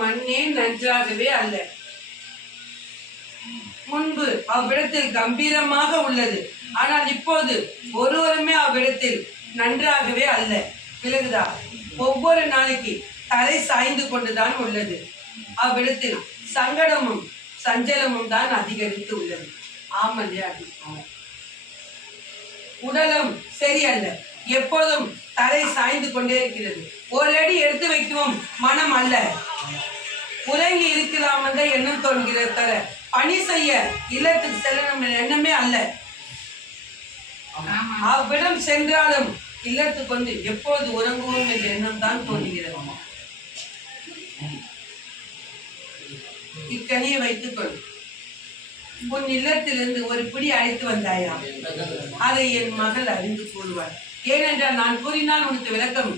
மண்ணே நன்றாகவே அல்ல. முன்பு அவ்விடத்தில் கம்பீரமாக உள்ளது, ஆனால் இப்போது ஒருவருமே அவ்விடத்தில் நன்றாகவே அல்ல. விலகுதா? ஒவ்வொரு நாளைக்கு தலை சாய்ந்து கொண்டுதான் உள்ளது. அவ்விடத்தில் சங்கடமும் சஞ்சலமும் தான் அதிகரித்து உள்ளது. ஆமல்லையா? உடலும் சரியல்ல, எப்போதும் தலை சாய்ந்து கொண்டே இருக்கிறது. ஒரு அடி எடுத்து வைக்கவும் மனம் அல்ல. உறங்கி இருக்கலாம் என்ற எண்ணம் தோன்கிறது தர பணி செய்ய இல்லத்துக்கு செல்லணும் எண்ணமே அல்ல. அவ்விடம் சென்றாலும் இல்லத்துக்கு வந்து எப்போது உறங்குவோம் என்ற எண்ணம் தான் தோன்றுகிறது. இக்கனியை வைத்துக் கொள். உன் இல்லத்திலிருந்து ஒரு பிடி அழைத்து வந்தாயா? அதை என் மகள் அறிந்து கூறுவார். ஏனென்றால் நான் கூறினால் உனக்கு விளக்கம்